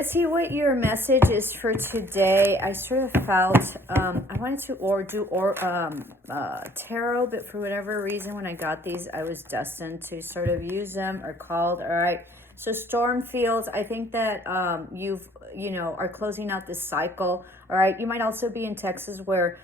let's see what your message is for today. I sort of felt I wanted to tarot, but for whatever reason, when I got these, I was destined to sort of use them or called. All right. So storm fields, I think that are closing out this cycle. All right. You might also be in Texas where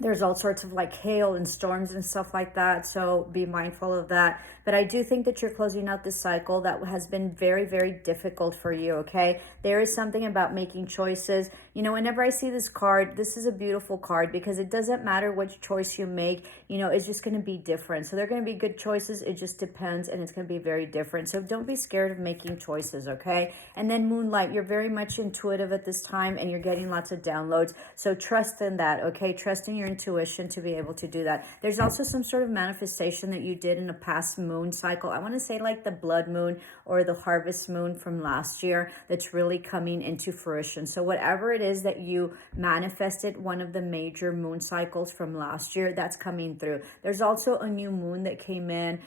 there's all sorts of like hail and storms and stuff like that. So be mindful of that. But I do think that you're closing out this cycle that has been very, very difficult for you, okay? There is something about making choices. You know, whenever I see this card, this is a beautiful card because it doesn't matter which choice you make, it's just going to be different. So they're going to be good choices. It just depends, and it's going to be very different. So don't be scared of making choices, okay? And then Moonlight, you're very much intuitive at this time and you're getting lots of downloads. So trust in that, okay? Trust in your intuition to be able to do that. There's also some sort of manifestation that you did in a past moon cycle. I want to say like the blood moon or the harvest moon from last year that's really coming into fruition. So whatever it is that you manifested, one of the major moon cycles from last year, that's coming through. There's also a new moon that came in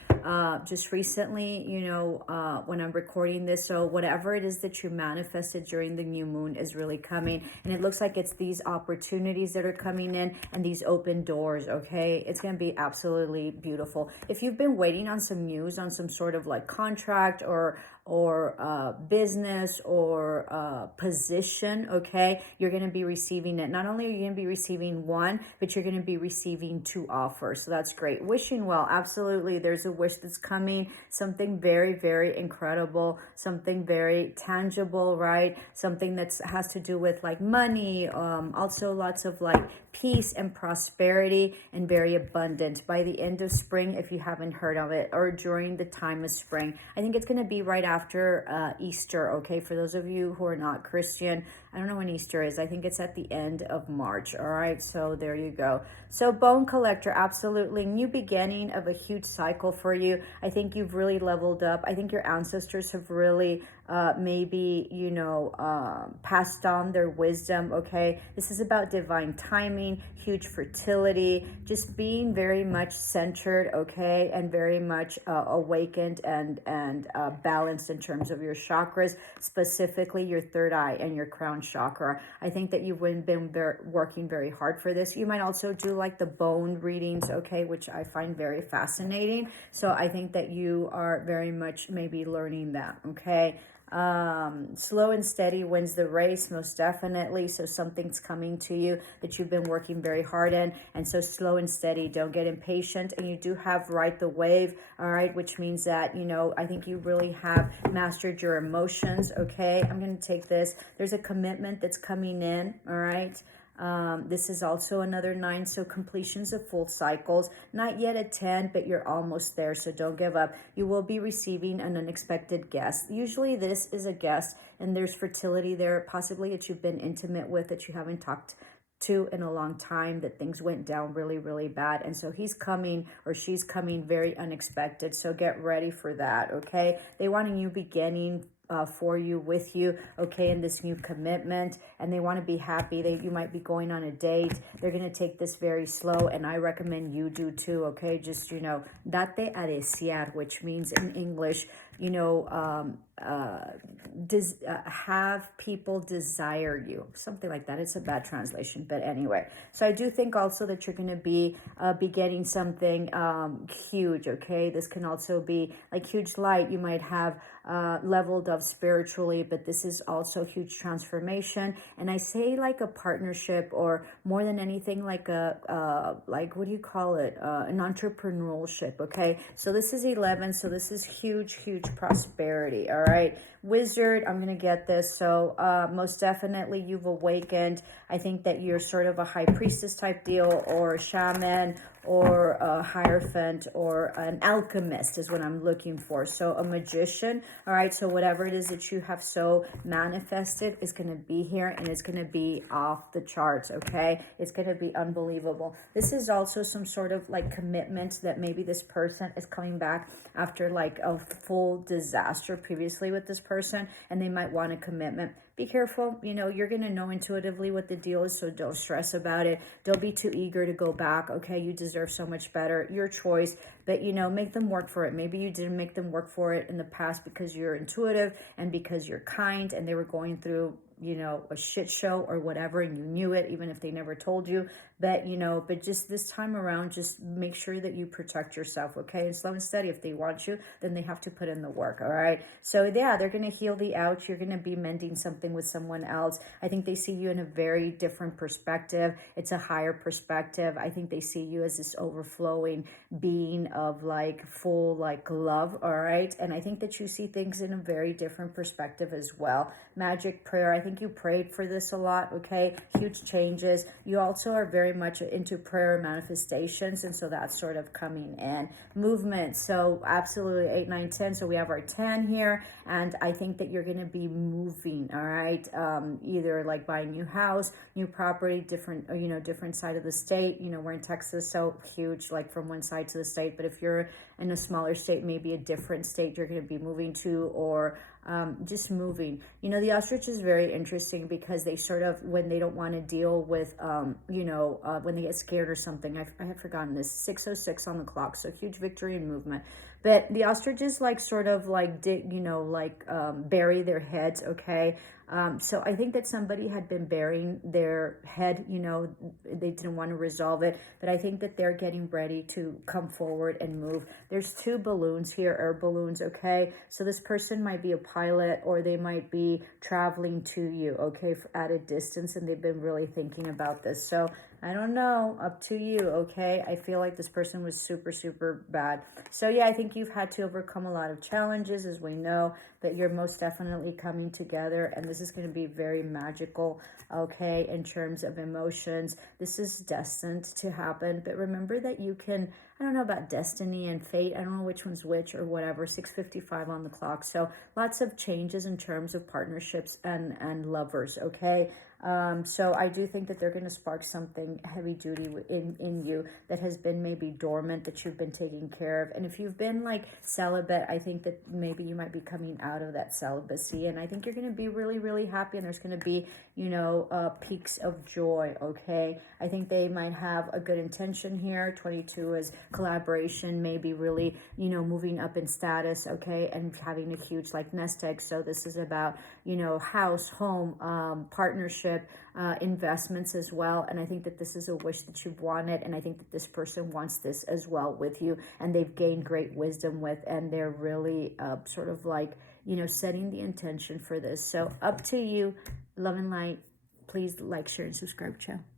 just recently, when I'm recording this. So whatever it is that you manifested during the new moon is really coming. And it looks like it's these opportunities that are coming in and these open doors, okay? It's going to be absolutely beautiful. If you've been waiting on some news on some sort of like contract or business or position, okay, you're going to be receiving it. Not only are you going to be receiving one, but you're going to be receiving two offers. So that's great. Wishing well, absolutely. There's a wish that's coming, something very, very incredible, something very tangible, right? Something that has to do with like money, also lots of like peace and prosperity and very abundant by the end of spring, if you haven't heard of it, or during the time of spring. I think it's going to be right after Easter, okay? For those of you who are not Christian, I don't know when Easter is. I think it's at the end of March, all right? So there you go. So Bone Collector, absolutely. New beginning of a huge cycle for you. I think you've really leveled up. I think your ancestors have really passed on their wisdom, okay? This is about divine timing, huge fertility, just being very much centered, okay? And very much awakened and balanced in terms of your chakras, specifically your third eye and your crown chakra. I think that you've been working very hard for this. You might also do like the bone readings, okay, which I find very fascinating. So I think that you are very much maybe learning that, okay? Slow and steady wins the race, most definitely. So something's coming to you that you've been working very hard in. And so slow and steady, don't get impatient. And you do have ride the wave, all right, which means that, I think you really have mastered your emotions, okay? I'm going to take this. There's a commitment that's coming in, all right? This is also another 9, so completions of full cycles. Not yet a 10, but you're almost there, so don't give up. You will be receiving an unexpected guest. Usually this is a guest, and there's fertility there, possibly that you've been intimate with, that you haven't talked to in a long time, that things went down really, really bad. And so he's coming or she's coming very unexpected, so get ready for that, okay? They want a new beginning for you, with you, okay, in this new commitment, and they want to be happy. You might be going on a date. They're going to take this very slow, and I recommend you do too, okay? Just, date a desear, which means in English, have people desire you, something like that. It's a bad translation, but anyway. So I do think also that you're going to be getting something huge, okay? This can also be like huge light. You might have leveled up spiritually, but this is also huge transformation. And I say like a partnership, or more than anything like like, what do you call it, an entrepreneurship, okay? So this is 11, so this is huge prosperity, all right? Wizard, I'm gonna get this. So most definitely you've awakened. I think that you're sort of a high priestess type deal, or a shaman, or a hierophant, or an alchemist is what I'm looking for. So a magician, all right? So whatever it is that you have so manifested is going to be here, and it's going to be off the charts, okay? It's going to be unbelievable. This is also some sort of like commitment that maybe this person is coming back after like a full disaster previously with this person, and they might want a commitment. be careful. You know, you're going to know intuitively what the deal is, so don't stress about it. Don't be too eager to go back, okay? You deserve so much better. Your choice, but, you know, make them work for it. Maybe you didn't make them work for it in the past because you're intuitive and because you're kind, and they were going through, you know, a shit show or whatever, and you knew it even if they never told you. But, you know, but just this time around, just make sure that you protect yourself, okay? And slow and steady. If they want you, then they have to put in the work, all right? So yeah, they're going to heal the ouch. You're going to be mending something with someone else. I think they see you in a very different perspective. It's a higher perspective. I think they see you as this overflowing being of like full like love, all right? And I think that you see things in a very different perspective as well. Magic prayer. I think you prayed for this a lot, okay? Huge changes. You also are very much into prayer manifestations, and so that's sort of coming in. Movement. So absolutely 8, 9, 10. So we have our 10 here, and I think that you're going to be moving, all right? Either like buy a new house, new property, different, you know, different side of the state. You know, we're in Texas, so huge, like from one side to the state. But if you're in a smaller state, maybe a different state you're going to be moving to, or just moving. You know, the ostrich is very interesting because they sort of, when they don't want to deal with, you know, when they get scared or something, I have forgotten this, 6:06 on the clock, so huge victory and movement. But the ostriches like sort of like dig, you know, like bury their heads, okay? So I think that somebody had been burying their head, you know, they didn't want to resolve it, but I think that they're getting ready to come forward and move. There's 2 balloons here, air balloons, okay? So this person might be a pilot, or they might be traveling to you, okay, at a distance, and they've been really thinking about this. So I don't know, up to you, okay? I feel like this person was super, super bad. So yeah, I think you've had to overcome a lot of challenges, as we know, but you're most definitely coming together, and this is going to be very magical, okay, in terms of emotions. This is destined to happen, but remember that you can, I don't know about destiny and fate, I don't know which one's which or whatever, 6:55 on the clock. So lots of changes in terms of partnerships and lovers, okay? So I do think that they're going to spark something heavy duty in you that has been maybe dormant, that you've been taking care of. And if you've been like celibate, I think that maybe you might be coming out of that celibacy, and I think you're going to be really, really happy, and there's going to be, you know, peaks of joy, okay? I think they might have a good intention here. 22 is collaboration, maybe really, you know, moving up in status, okay, and having a huge like nest egg. So this is about, you know, house, home, partnership, investments as well. And I think that this is a wish that you've wanted, and I think that this person wants this as well with you, and they've gained great wisdom with, and they're really sort of like, you know, setting the intention for this. So up to you. Love and light. Please like, share, and subscribe. Ciao.